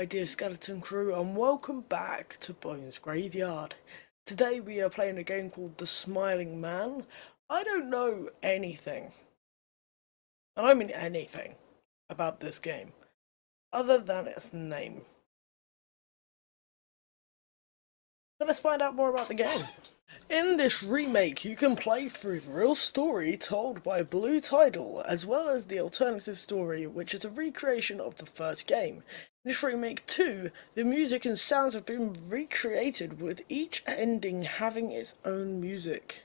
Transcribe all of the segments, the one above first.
my dear skeleton crew, and welcome back to Bones Graveyard. Today we are playing a game called The Smiling Man. I don't know anything, and I mean anything, about this game, other than its name. So let's find out more about the game. In this remake, you can play through the real story told by Blue Tidal, as well as the alternative story, which is a recreation of the first game. In this remake too, the music and sounds have been recreated, with each ending having its own music.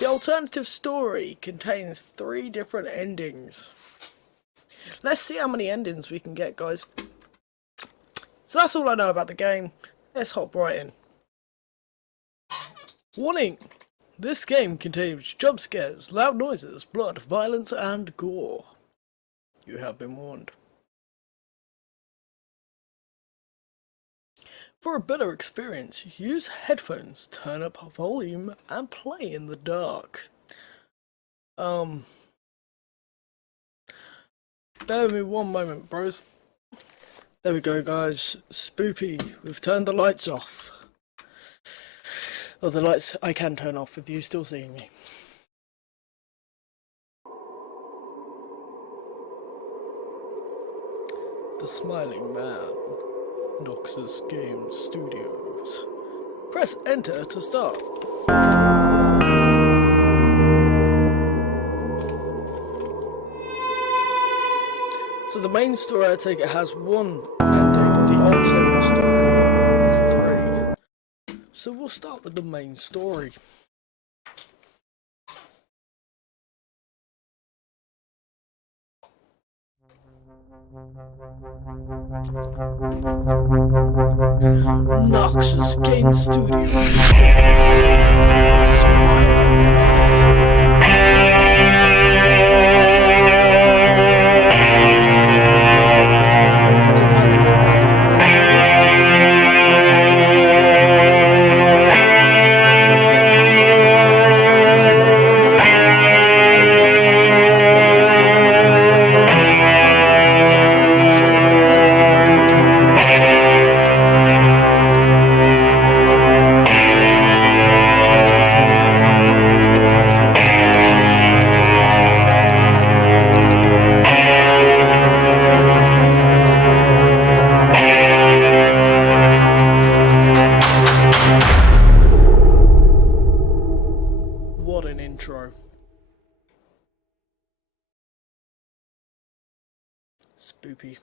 The alternative story contains 3 different endings. Let's see how many endings we can get, guys. So that's all I know about the game. Let's hop right in. Warning! This game contains jump scares, loud noises, blood, violence, and gore. You have been warned. For a better experience, use headphones, turn up volume, and play in the dark. Bear with me one moment, bros. There we go, guys. Spoopy. We've turned the lights off. Oh, the lights I can turn off with you still seeing me. The Smiling Man, Noxus Game Studios. Press enter to start. So the main story, I take it, has 1 ending. The alternate story is 3. So we'll start with the main story. Noxus Game Studio presents Smiling What an intro. Spoopy.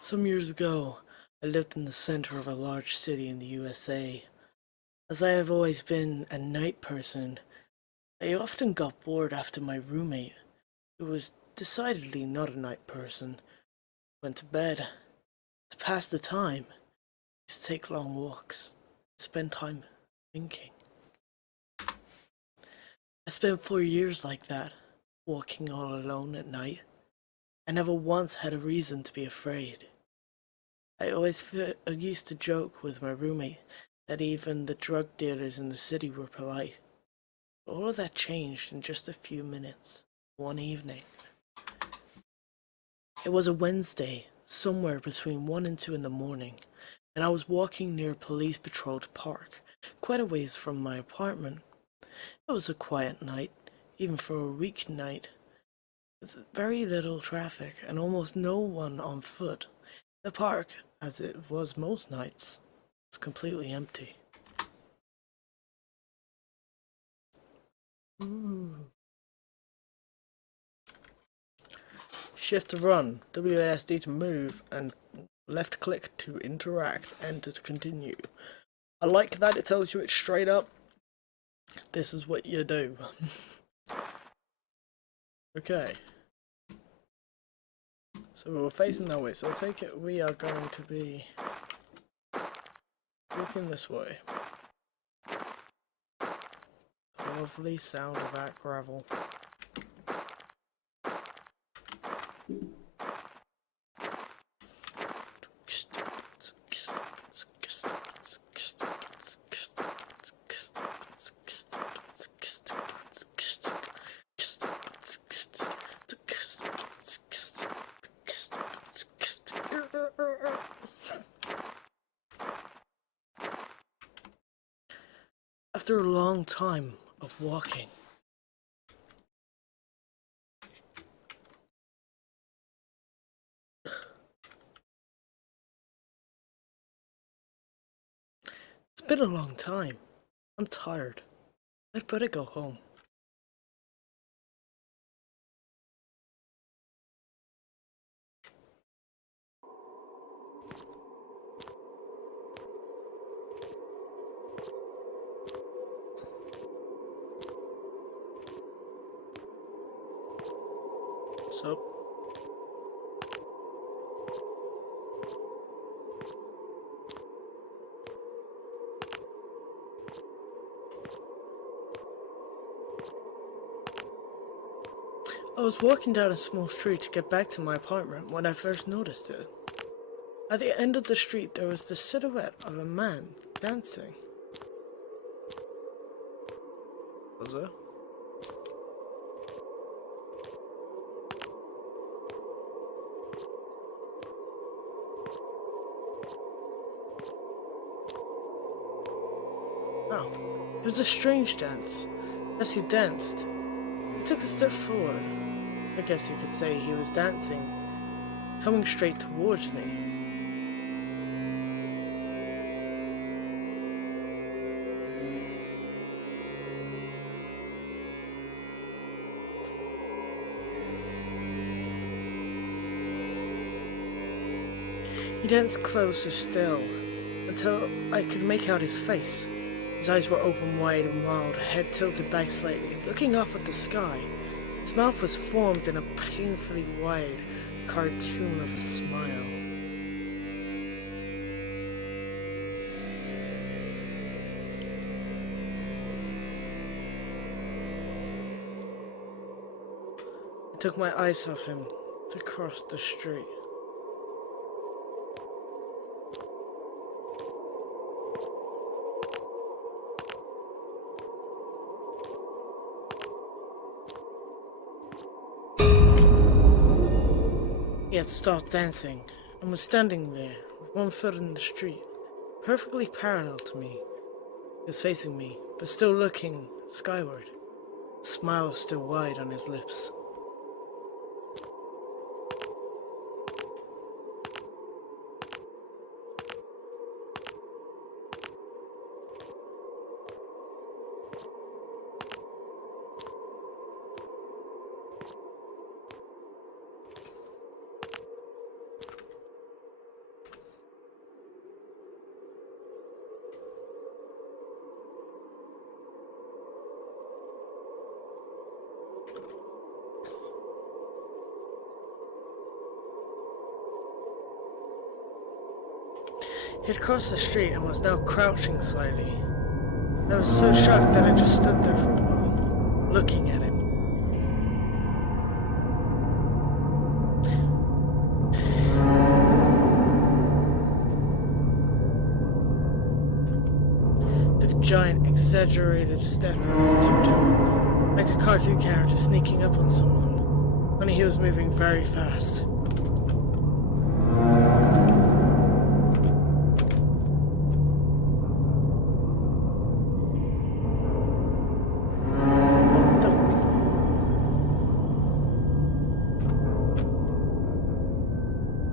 Some years ago, I lived in the center of a large city in the USA. As I have always been a night person, I often got bored after my roommate, who was decidedly not a night person, went to bed. To pass the time, I used to take long walks, spend time thinking. I spent 4 years like that, walking all alone at night. I never once had a reason to be afraid. I used to joke with my roommate that even the drug dealers in the city were polite. But all of that changed in just a few minutes, one evening. It was a Wednesday, somewhere between 1 and 2 in the morning, and I was walking near a police-patrolled park, quite a ways from my apartment. It was a quiet night, even for a weeknight, with very little traffic and almost no one on foot. The park, as it was most nights, was completely empty. Ooh. Shift to run, WASD to move, and left click to interact, enter to continue. I like that it tells you it straight up. This is what you do. Okay. So we're facing that way, so I take it we are going to be looking this way. Lovely sound of that gravel. After a long time of walking, it's been a long time. I'm tired. I'd better go home. So, I was walking down a small street to get back to my apartment when I first noticed it. At the end of the street, there was the silhouette of a man dancing. Was there? Oh, it was a strange dance. As he danced, he took a step forward. I guess you could say he was dancing, coming straight towards me. He danced closer still, until I could make out his face. His eyes were open wide and wild, head tilted back slightly, looking off at the sky. His mouth was formed in a painfully wide cartoon of a smile. I took my eyes off him to cross the street. He had stopped dancing and was standing there with one foot in the street, perfectly parallel to me. He was facing me, but still looking skyward. The smile was still wide on his lips. He had crossed the street and was now crouching slightly. I was so shocked that I just stood there for a while, looking at him. Took a giant, exaggerated step on his tiptoe, like a cartoon character sneaking up on someone, only he was moving very fast.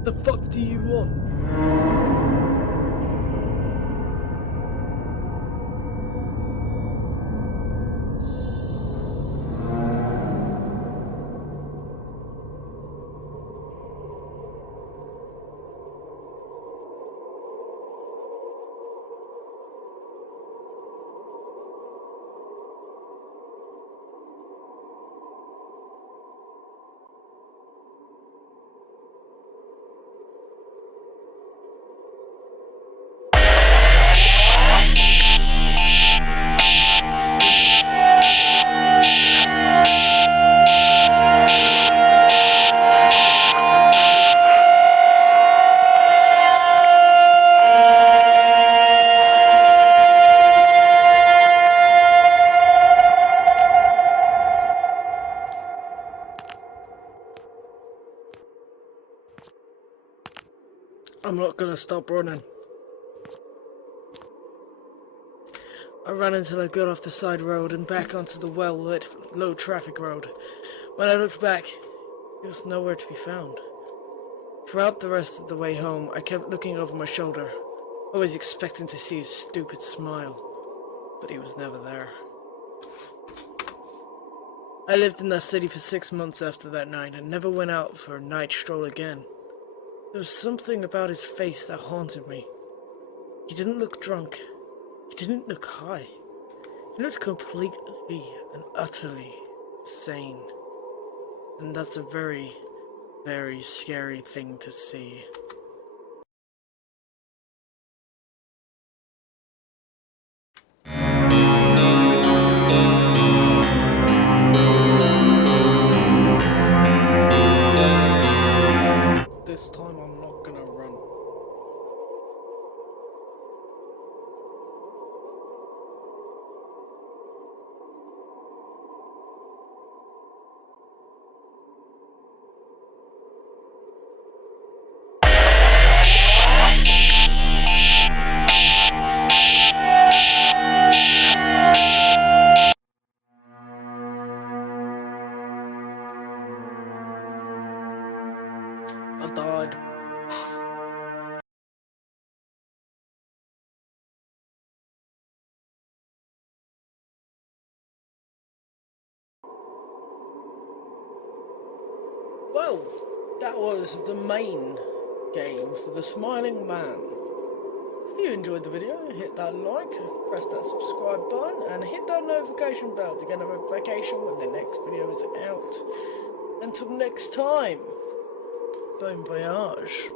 The fuck do you want? I'm not gonna stop running. I ran until I got off the side road and back onto the well-lit, low-traffic road. When I looked back, he was nowhere to be found. Throughout the rest of the way home, I kept looking over my shoulder, always expecting to see his stupid smile, but he was never there. I lived in that city for 6 months after that night and never went out for a night stroll again. There was something about his face that haunted me. He didn't look drunk. He didn't look high. He looked completely and utterly sane. And that's a very, very scary thing to see. This time I'm not gonna run. I died. Well, that was the main game for the Smiling Man. If you enjoyed the video, hit that like, press that subscribe button, and hit that notification bell to get a notification when the next video is out. Until next time, Bone-voyage.